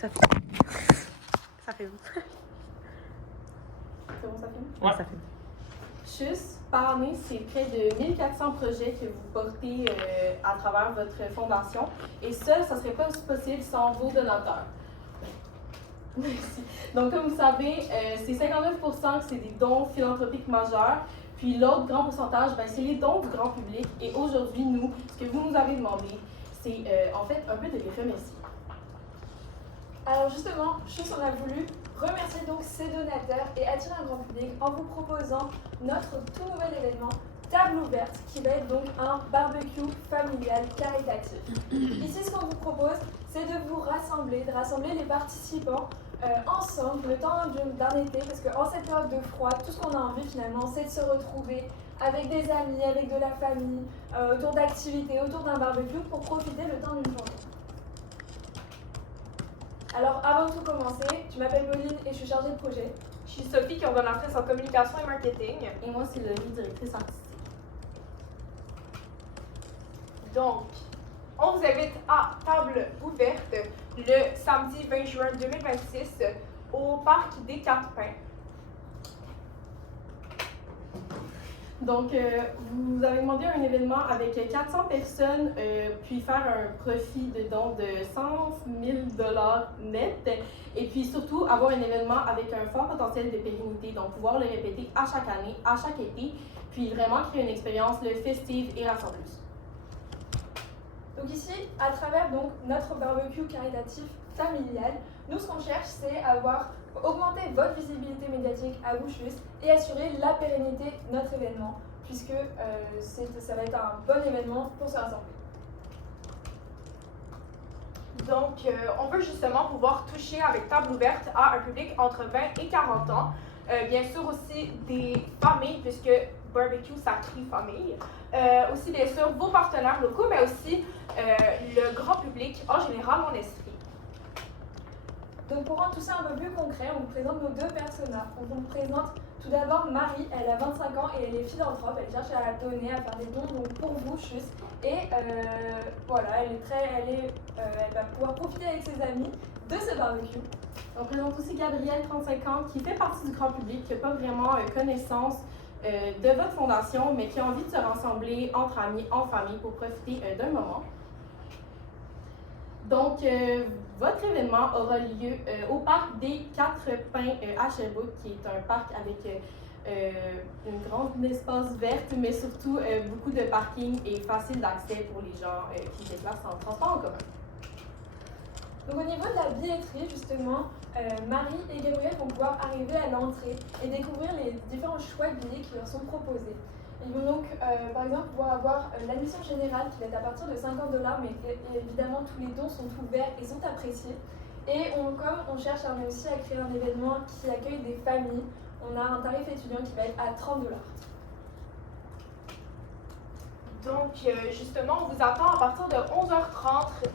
Ça fait. Ça fait. C'est bon, ça filme? Ouais, ça fait. Juste, par année, c'est près de 1400 projets que vous portez à travers votre fondation. Et ça serait pas aussi possible sans vos donateurs. Merci. Donc, comme vous savez, c'est 59% que c'est des dons philanthropiques majeurs. Puis l'autre grand pourcentage, c'est les dons du grand public. Et aujourd'hui, nous, ce que vous nous avez demandé, c'est en fait un peu de les remercier. Alors justement, Chus, on a voulu remercier donc ces donateurs et attirer un grand public en vous proposant notre tout nouvel événement Table ouverte, qui va être donc un barbecue familial caritatif. Ici, ce qu'on vous propose, c'est de vous rassembler, les participants ensemble le temps d'un été, parce qu'en cette période de froid, tout ce qu'on a envie finalement, c'est de se retrouver avec des amis, avec de la famille, autour d'activités, autour d'un barbecue, pour profiter le temps d'une journée. Alors, avant de tout commencer, je m'appelle Pauline et je suis chargée de projet. Je suis Sophie, coordonnatrice en communication et marketing. Et moi, c'est Laurie, directrice artistique. Donc, on vous invite à table ouverte le samedi 20 juin 2026 au parc des Quatre Pins. Donc, vous avez demandé un événement avec 400 personnes, puis faire un profit de don de 100 000 $ net, et puis surtout avoir un événement avec un fort potentiel de pérennité, donc pouvoir le répéter à chaque année, à chaque été, puis vraiment créer une expérience festive et rassembleuse. Donc ici, à travers donc, notre barbecue caritatif familial, nous ce qu'on cherche, c'est augmenter votre visibilité médiatique à Bouchus et assurer la pérennité de notre événement, puisque ça va être un bon événement pour se rassembler. Donc, on veut justement pouvoir toucher avec table ouverte à un public entre 20 et 40 ans. Bien sûr aussi des familles, puisque barbecue, ça crie famille. Aussi, bien sûr, vos partenaires locaux, mais aussi le grand public en général en esprit. Donc pour rendre tout ça un peu plus concret, on vous présente nos deux personnages. On vous présente tout d'abord Marie, elle a 25 ans et elle est philanthrope, elle cherche à donner, à faire des dons donc pour vous, Chus. Et voilà, elle va pouvoir profiter avec ses amis de ce barbecue. On présente aussi Gabrielle, 35 ans, qui fait partie du grand public, qui n'a pas vraiment connaissance de votre fondation, mais qui a envie de se rassembler entre amis, en famille, pour profiter d'un moment. Donc, votre événement aura lieu au parc des Quatre Pins à Sherbrooke, qui est un parc avec une grande espace verte, mais surtout beaucoup de parking et facile d'accès pour les gens qui se déplacent en transport en commun. Donc au niveau de la billetterie, justement, Marie et Gabriel vont pouvoir arriver à l'entrée et découvrir les différents choix de billets qui leur sont proposés. Ils vont donc, par exemple, pouvoir avoir l'admission générale qui va être à partir de 50 $, mais évidemment tous les dons sont ouverts et sont appréciés. Et comme on cherche aussi à créer un événement qui accueille des familles, on a un tarif étudiant qui va être à 30 $. Donc, justement, on vous attend à partir de 11h30.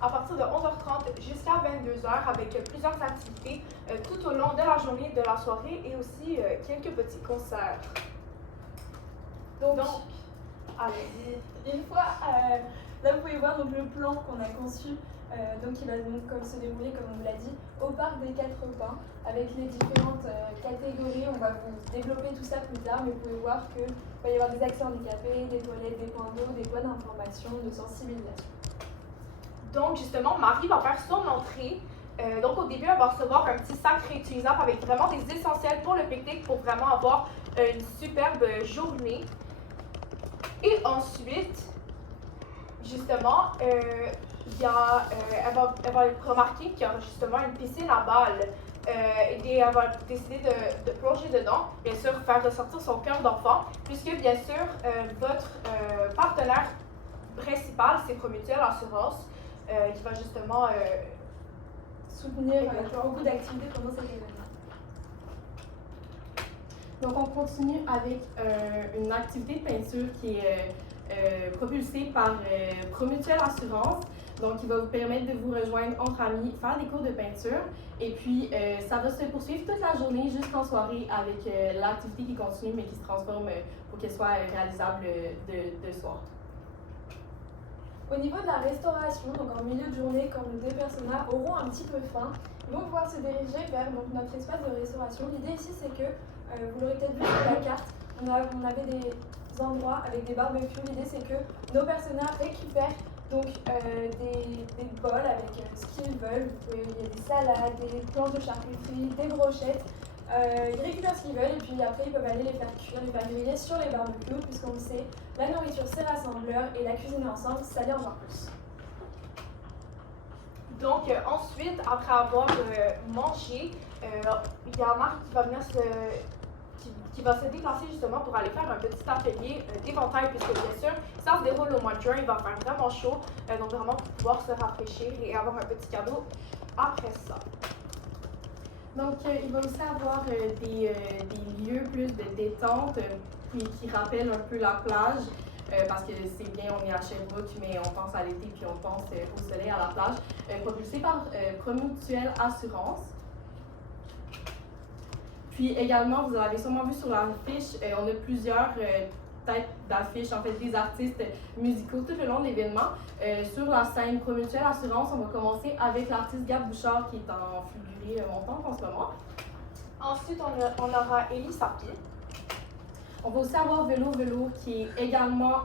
À partir de 11h30 jusqu'à 22h avec plusieurs activités tout au long de la journée, de la soirée et aussi quelques petits concerts. Donc allez-y. Une fois, là vous pouvez voir donc, le plan qu'on a conçu, donc qui va donc comme se dérouler, comme on vous l'a dit, au parc des Quatre Pins, avec les différentes catégories. On va vous développer tout ça plus tard, mais vous pouvez voir qu'il va y avoir des accès handicapés, des toilettes, des points d'eau, des points d'information, de sensibilisation. Donc, justement, Marie va faire son entrée. Donc, au début, elle va recevoir un petit sac réutilisable avec vraiment des essentiels pour le pique-nique pour vraiment avoir une superbe journée. Et ensuite, justement, elle va remarquer qu'il y a justement une piscine à balles. Et elle va décider de plonger dedans, bien sûr, faire ressortir son cœur d'enfant, puisque, bien sûr, votre partenaire principal, c'est Promutuelle Assurance, qui va justement soutenir beaucoup d'activités pendant cet événement. Donc, on continue avec une activité de peinture qui est propulsée par Promutuelle Assurance. Donc, il va vous permettre de vous rejoindre entre amis, faire des cours de peinture. Et puis, ça va se poursuivre toute la journée jusqu'en soirée avec l'activité qui continue, mais qui se transforme pour qu'elle soit réalisable de soir. Au niveau de la restauration, donc en milieu de journée, quand nos deux personnages auront un petit peu faim, ils vont pouvoir se diriger vers donc, notre espace de restauration. L'idée ici, c'est que, vous l'aurez peut-être vu sur la carte, on avait des endroits avec des barbecues. L'idée, c'est que nos personnages récupèrent donc, des bols avec ce qu'ils veulent. Il y a des salades, des planches de charcuterie, des brochettes. Ils récupèrent ce qu'ils veulent et puis après ils peuvent aller les faire cuire, les faire griller sur les barbecues, puisqu'on le sait, la nourriture c'est rassembleur et la cuisiner ensemble ça vient encore plus. Donc, ensuite, après avoir mangé, il y a Marc qui va venir qui va se déplacer justement pour aller faire un petit atelier d'éventail, puisque bien sûr, ça se déroule au mois de juin, il va faire vraiment chaud, donc vraiment pour pouvoir se rafraîchir et avoir un petit cadeau après ça. Donc, il va aussi avoir des lieux plus de détente qui rappellent un peu la plage, parce que c'est bien, on est à Sherbrooke, mais on pense à l'été puis on pense au soleil, à la plage, propulsé par Promutuelle Assurance. Puis également, vous avez sûrement vu sur l'affiche, on a plusieurs têtes d'affiches, en fait des artistes musicaux tout le long de l'événement. Sur la scène Promutuelle Assurance, on va commencer avec l'artiste Gab Bouchard qui est en figuré montante en ce moment. Ensuite, on aura Élie Sarpier. On va aussi avoir Vélo Vélo qui est également,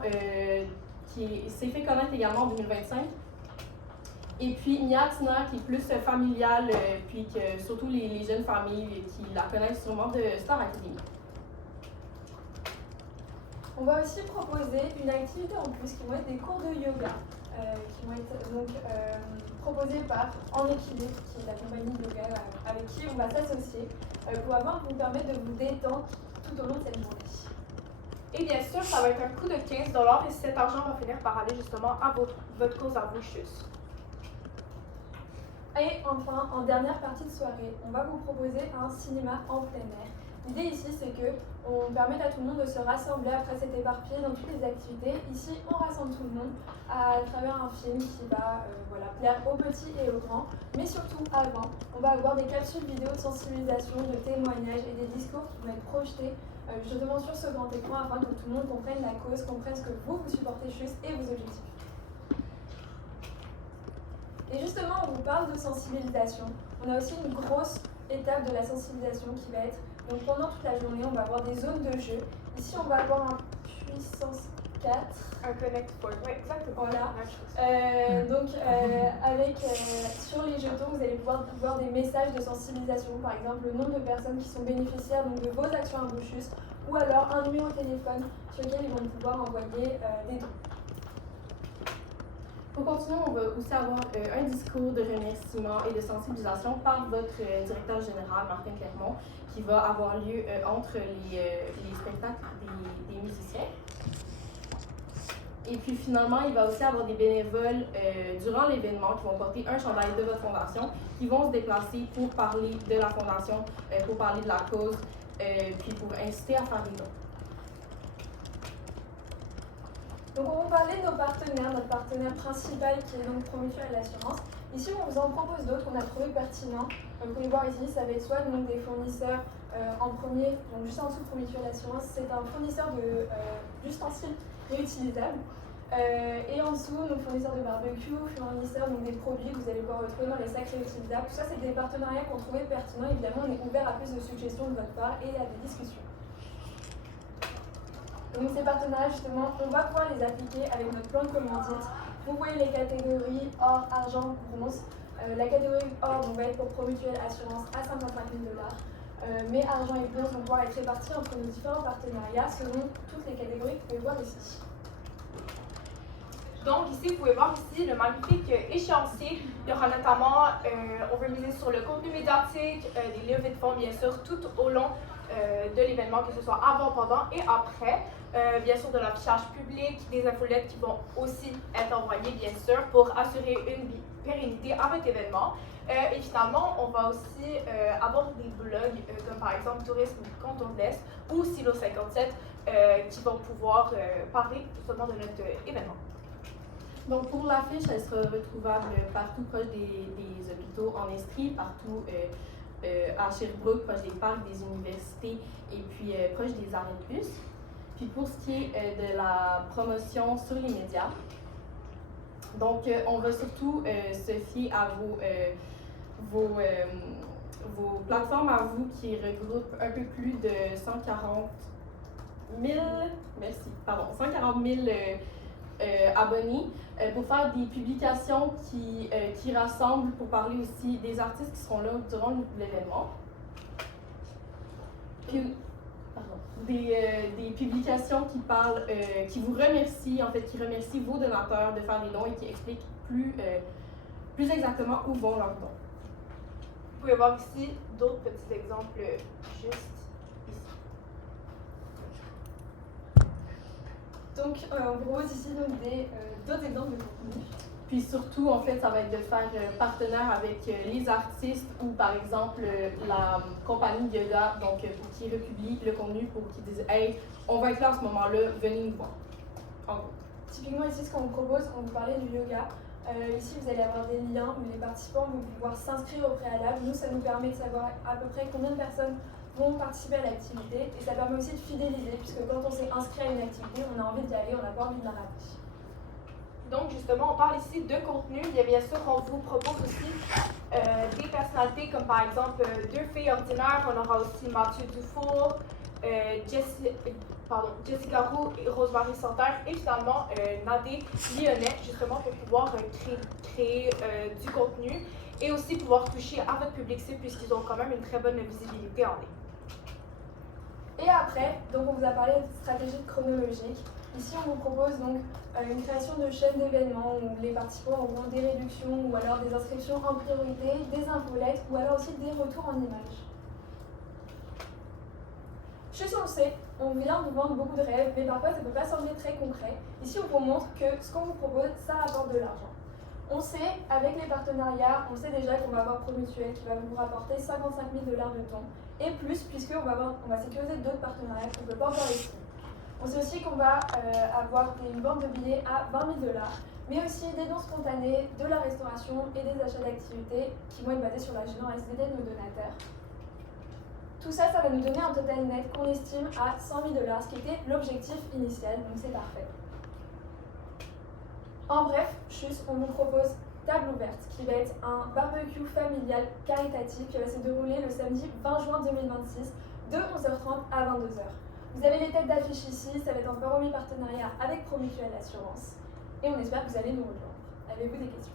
qui s'est fait connaître également en 2025. Et puis Mia Tina qui est plus familiale, puis que surtout les jeunes familles qui la connaissent sûrement de Star Academy. On va aussi proposer une activité en plus qui vont être des cours de yoga, qui vont être donc proposés par En Équilibre, qui est la compagnie de yoga avec qui on va s'associer pour vous permettre de vous détendre tout au long de cette journée. Et bien sûr, ça va être un coût de 15 $ et cet argent va finir par aller justement à votre cause à vous juste. Et enfin, en dernière partie de soirée, on va vous proposer un cinéma en plein air. L'idée ici, c'est qu'on permette à tout le monde de se rassembler après s'être éparpillé dans toutes les activités. Ici, on rassemble tout le monde à travers un film qui va plaire aux petits et aux grands. Mais surtout, avant, on va avoir des capsules vidéo de sensibilisation, de témoignages et des discours qui vont être projetés justement sur ce grand écran afin que tout le monde comprenne la cause, comprenne ce que vous supportez juste et vos objectifs. Et justement, on vous parle de sensibilisation. On a aussi une grosse étape de la sensibilisation qui va être, donc pendant toute la journée, on va avoir des zones de jeu. Ici, on va avoir un puissance 4. Un Connect Four, oui, exactement. Voilà. Sur les jetons, vous allez pouvoir voir des messages de sensibilisation, par exemple le nombre de personnes qui sont bénéficiaires donc, de vos actions à Bouchus, ou alors un numéro de téléphone sur lequel ils vont pouvoir envoyer des dons. Pour continuer, on va aussi avoir un discours de remerciement et de sensibilisation par votre directeur général, Martin Clermont, qui va avoir lieu entre les spectacles des musiciens. Et puis finalement, il va aussi avoir des bénévoles durant l'événement qui vont porter un chandail de votre fondation, qui vont se déplacer pour parler de la fondation, pour parler de la cause, puis pour inciter à faire des dons. Donc on va parler de nos partenaires, notre partenaire principal qui est donc Promutuelle Assurance. Ici on vous en propose d'autres qu'on a trouvé pertinents. Vous pouvez voir ici, ça va être soit donc, des fournisseurs en premier, donc juste en dessous de Promutuelle Assurance, c'est un fournisseur d'ustensiles réutilisables. Et en dessous, nos fournisseurs de barbecue, fournisseurs donc des produits que vous allez pouvoir retrouver dans les sacs réutilisables. Tout ça c'est des partenariats qu'on trouvait pertinents. Évidemment on est ouvert à plus de suggestions de votre part et à des discussions. Donc ces partenariats, justement, on va pouvoir les appliquer avec notre plan de commandite. Vous voyez les catégories or, argent, bronze. La catégorie or va être pour Promutuelle Assurance à 55 000 $. Mais argent et bronze vont pouvoir être répartis entre nos différents partenariats selon toutes les catégories que vous pouvez voir ici. Donc ici, vous pouvez voir ici le magnifique échéancier. Il y aura notamment, on veut miser sur le contenu médiatique, des levées de fonds bien sûr, tout au long de l'événement, que ce soit avant, pendant et après. Bien sûr de l'affichage public, des infolettes qui vont aussi être envoyées bien sûr pour assurer une pérennité à votre événement. Et finalement, on va aussi avoir des blogs comme par exemple Tourisme Canton de l'Est ou Silo 57 qui vont pouvoir parler justement de notre événement. Donc pour l'affiche, elle sera retrouvable partout proche des hôpitaux en Estrie, partout à Sherbrooke, proche des parcs, des universités et puis proche des arrêts de bus. Puis pour ce qui est de la promotion sur les médias, Donc, on va surtout se fier à vos plateformes à vous qui regroupent un peu plus de 140 000 abonnés pour faire des publications qui rassemblent, pour parler aussi des artistes qui seront là durant l'événement. Puis, des publications qui parlent, qui vous remercient, en fait, qui remercient vos donateurs de faire des dons et qui expliquent plus exactement où vont leurs dons. Vous pouvez voir ici d'autres petits exemples juste ici. Donc, on propose ici donc d'autres exemples de contenu. Puis surtout, en fait, ça va être de faire partenaire avec les artistes ou, par exemple, la compagnie de yoga, donc pour qu'ils republient le contenu, pour qu'ils disent « Hey, on va être là à ce moment-là, venez nous voir. » En gros. Typiquement ici, ce qu'on vous propose, on vous parlait du yoga. Ici, vous allez avoir des liens où les participants vont pouvoir s'inscrire au préalable. Nous, ça nous permet de savoir à peu près combien de personnes vont participer à l'activité. Et ça permet aussi de fidéliser, puisque quand on s'est inscrit à une activité, on a envie d'y aller, on n'a pas envie de la rater. Donc, justement, on parle ici de contenu. Il y a bien sûr, on vous propose aussi des personnalités comme par exemple deux filles ordinaires. On aura aussi Mathieu Dufour, Jessica Roux et Rosemary Santerre et finalement Nadé Lyonnais, justement pour pouvoir créer du contenu et aussi pouvoir toucher à votre public cible puisqu'ils ont quand même une très bonne visibilité en ligne. Et après, donc on vous a parlé de stratégie chronologique. Ici, on vous propose donc une création de chaîne d'événements où les participants auront des réductions ou alors des inscriptions en priorité, des infolettes ou alors aussi des retours en images. Je suis on le sait, on vient vous vendre beaucoup de rêves, mais parfois ça ne peut pas sembler très concret. Ici, on vous montre que ce qu'on vous propose, ça rapporte de l'argent. On sait, avec les partenariats, on sait déjà qu'on va avoir Promutuel qui va vous rapporter 55 000 $ de dons et plus, puisqu'on va sécuriser d'autres partenariats qu'on ne peut pas encore estimer. On sait aussi qu'on va avoir une vente de billets à 20 000 $, mais aussi des dons spontanés, de la restauration et des achats d'activités qui vont être basés sur la générosité de nos donateurs. Tout ça, ça va nous donner un total net qu'on estime à 100 000 $, ce qui était l'objectif initial, donc c'est parfait. En bref, on vous propose Table ouverte, qui va être un barbecue familial caritatif qui va se dérouler le samedi 20 juin 2026 de 11h30 à 22h. Vous avez les têtes d'affiche ici, ça va être en premier partenariat avec Promutuel Assurance et on espère que vous allez nous rejoindre. Avez-vous des questions?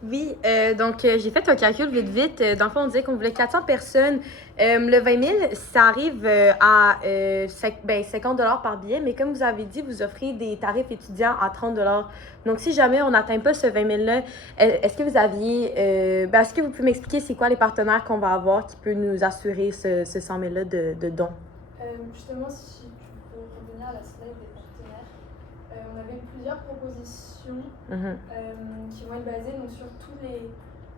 Oui, donc j'ai fait un calcul vite. Dans le fond, on disait qu'on voulait 400 personnes. Le 20 000, ça arrive à 50 $ par billet, mais comme vous avez dit, vous offrez des tarifs étudiants à 30 $. Donc, si jamais on n'atteint pas ce 20 000-là, est-ce que vous pouvez m'expliquer c'est quoi les partenaires qu'on va avoir qui peut nous assurer ce 100 000-là de dons? Justement, si tu peux revenir à la slide des partenaires, on avait plusieurs propositions qui vont être basées donc, sur tous les...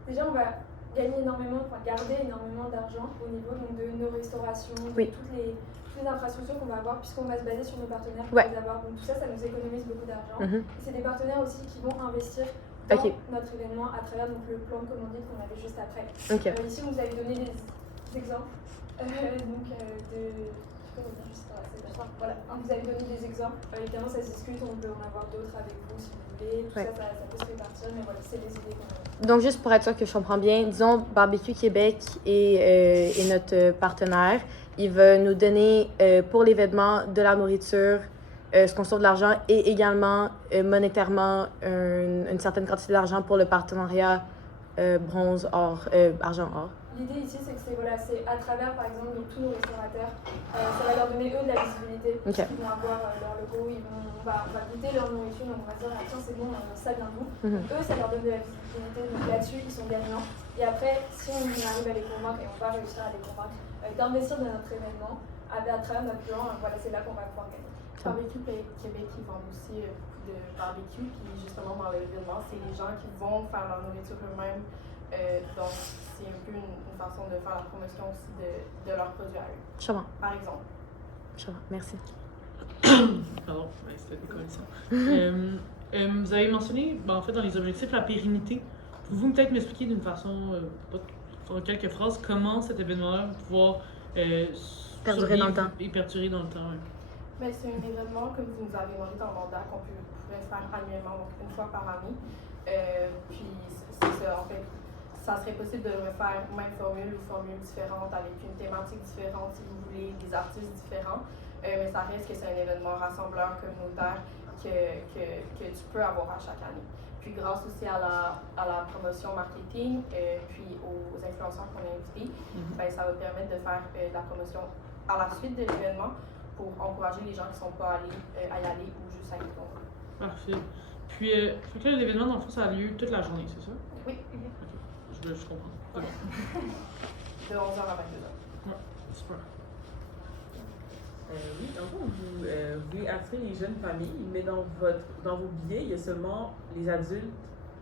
Déjà, on va gagner énormément, garder énormément d'argent au niveau donc, de nos restaurations, de toutes les infrastructures qu'on va avoir, puisqu'on va se baser sur nos partenaires pour les avoir. Donc tout ça, ça nous économise beaucoup d'argent. Et c'est des partenaires aussi qui vont investir dans notre événement à travers donc, le plan de commandite qu'on avait juste après. Ici, on vous avait donné des exemples Voilà, vous avez donné des exemples. Évidemment, ça se discute, on peut en avoir d'autres avec vous si vous voulez. Tout ça peut se répartir, mais voilà, c'est les idées qu'on a. Donc, juste pour être sûr que je comprends bien, disons, Barbecue Québec est notre partenaire. Il va nous donner pour l'événement de la nourriture, ce qu'on sauve de l'argent et également monétairement une certaine quantité d'argent pour le partenariat bronze, or, argent, or. L'idée ici, c'est que c'est à travers, par exemple, donc, tous nos restaurateurs, ça va leur donner eux de la visibilité. Ils vont avoir leur logo, on va goûter leur nourriture, donc on va dire, tiens, c'est bon, ça vient de nous. Eux, ça leur donne de la visibilité, donc là-dessus, ils sont gagnants. Et après, si on arrive à les convaincre, et on va réussir à les convaincre, d'investir dans notre événement, à travers notre plan, c'est là qu'on va pouvoir gagner. Barbecue Québec, ils vendent aussi beaucoup de barbecue, puis justement, dans l'événement, c'est les gens qui vont faire leur nourriture eux-mêmes. Donc, c'est un peu une façon de faire la promotion aussi de leurs produits à eux. Je comprends. Par exemple. Je comprends. Merci. Pardon, c'était des connexions. Vous avez mentionné, en fait, dans les objectifs, la pérennité. Pouvez-vous peut-être m'expliquer d'une façon, en quelques phrases, comment cet événement-là va pouvoir perdurer dans le temps. Et perdurer dans le temps, Mais c'est un événement, comme vous nous avez demandé dans le mandat, qu'on pourrait faire annuellement, donc une fois par année. Puis c'est ça, en fait, ça serait possible de refaire même formule ou formule différente avec une thématique différente, si vous voulez, des artistes différents. Mais ça reste que c'est un événement rassembleur communautaire que tu peux avoir à chaque année. Puis grâce aussi à la promotion marketing, puis aux influenceurs qu'on a invités, ben, ça va permettre de faire de la promotion à la suite de l'événement pour encourager les gens qui ne sont pas allés à y aller ou juste à y retourner. Parfait. Puis, fait que là, l'événement, dans le fond, ça a lieu toute la journée, c'est ça? Oui. Ok. Je comprends. C'est bon. De 11h à 22h. Super. Oui, en fait, vous voulez attirer les jeunes familles, mais dans vos billets, il y a seulement les adultes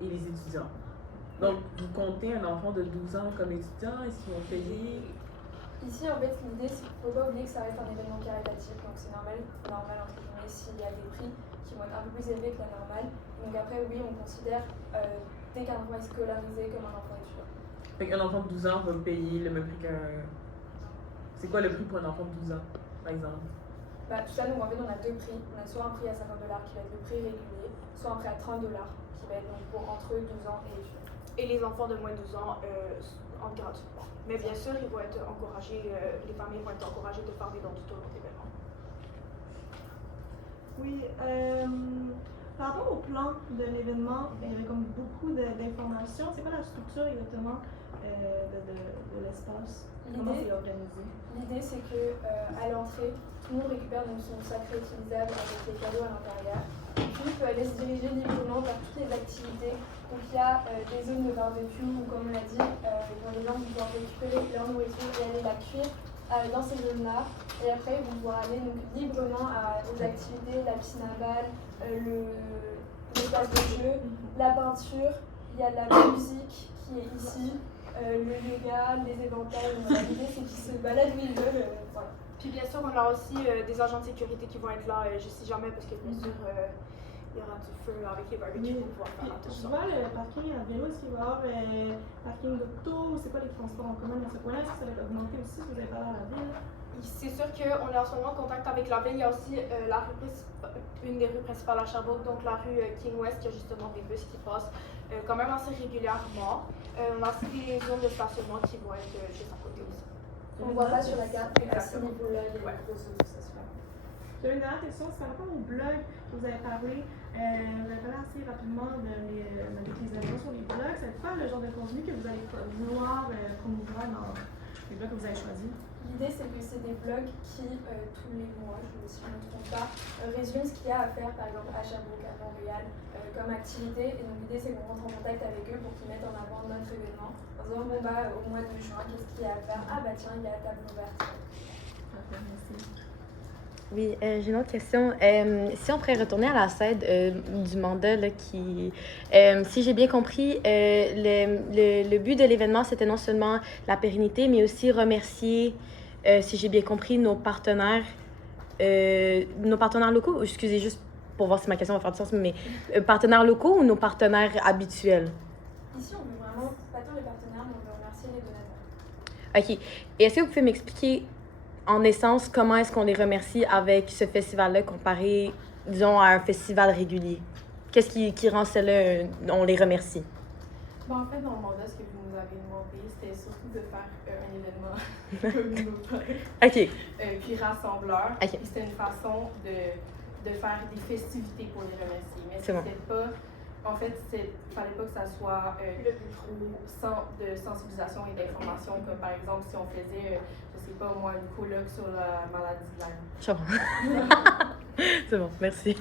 et les étudiants. Donc, vous comptez un enfant de 12 ans comme étudiant, est-ce qu'ils vont payer? Ici, en fait, l'idée, c'est qu'il ne faut pas oublier que ça reste un événement caritatif, donc c'est normal entre guillemets, s'il y a des prix qui vont être un peu plus élevés que la normale. Donc après, oui, on considère dès qu'un enfant est scolarisé comme un enfant étudiant. Fait qu'un enfant de 12 ans va payer le même prix qu'un... C'est quoi le prix pour un enfant de 12 ans, par exemple? Bah, tout ça, nous, en fait, on a deux prix. On a soit un prix à $50 qui va être le prix régulier, soit un prix à $30 qui va être donc pour entre 12 ans et étudiants. Et les enfants de moins de 12 ans entrent gratuitement. Mais bien sûr, ils vont être encouragés, les familles vont être encouragées de faire des dons tout au long de l'événement. Oui, par rapport au plan de l'événement, il y avait comme beaucoup d'informations. C'est quoi la structure exactement de l'espace? Comment c'est organisé? L'idée, c'est que à l'entrée, tout le monde récupère donc son sac réutilisable avec les cadeaux à l'intérieur. Puis peut aller se diriger librement vers toutes les activités. Donc il y a des zones de barbecue où, comme on l'a dit, les gens vont pouvoir récupérer leur nourriture et aller la cuire dans ces zones-là. Et après, ils vont pouvoir aller donc, librement aux activités, la piscine à balles, l'espace de jeu, la peinture. Il y a de la musique qui est ici, le yoga, les éventails. L'idée, c'est qu'ils se baladent où ils veulent. Voilà. Puis bien sûr, on a aussi des agents de sécurité qui vont être là, je sais jamais, parce que bien sûr, il y aura du feu avec les barbecues pour pouvoir faire Je attention. vois le parking à vélo, est-ce qu'il va y avoir parking d'auto, c'est pas les transports en commun dans ce coin-là, est-ce que ça va augmenter aussi si vous avez parlé à la ville? C'est sûr qu'on est en ce moment en contact avec la ville. Il y a aussi une des rues principales à Sherbrooke, donc la rue King West, qui a justement des bus qui passent quand même assez régulièrement. On a aussi des zones de stationnement qui vont être juste à côté aussi. On voit pas sur la carte, mais à ce Exactement. niveau-là, il y a des zones de stationnement. J'avais une dernière question, c'est par rapport au blog que vous avez parlé. Vous avez parlé assez rapidement avec les événements sur les blogs. C'est quoi le genre de contenu que vous allez vouloir promouvoir dans les blogs que vous avez choisis? L'idée, c'est que c'est des blogs qui, tous les mois, si je ne me trompe pas, résument ce qu'il y a à faire, par exemple, à Sherbrooke, à Montréal, comme activité. Et donc, l'idée, c'est qu'on rentre en contact avec eux pour qu'ils mettent en avant notre événement. En disant, bon, bah, au mois de juin, qu'est-ce qu'il y a à faire? Ah, bah, tiens, il y a la table ouverte. Parfait, merci. Oui, j'ai une autre question. Si on pourrait retourner à la scène du mandat, là, si j'ai bien compris, le but de l'événement, c'était non seulement la pérennité, mais aussi remercier, si j'ai bien compris, nos partenaires locaux. Excusez, juste pour voir si ma question va faire du sens, mais partenaires locaux ou nos partenaires habituels? Ici, on veut vraiment, pas tant les partenaires, mais on veut remercier les donateurs. OK. Et est-ce que vous pouvez m'expliquer en essence, comment est-ce qu'on les remercie avec ce festival-là comparé, disons, à un festival régulier? Qu'est-ce qui rend cela, on les remercie? En fait, dans le mandat, ce que vous nous avez demandé, c'était surtout de faire un événement communautaire, OK. puis rassembleur. Ok. Puis c'était une façon de faire des festivités pour les remercier. Mais C'est bon. c'était pas... En fait, il fallait pas que ça soit le but de sensibilisation et d'information, comme par exemple si on faisait, je sais pas moi, une colloque sur la maladie de Lyme. Je comprends. C'est bon, merci.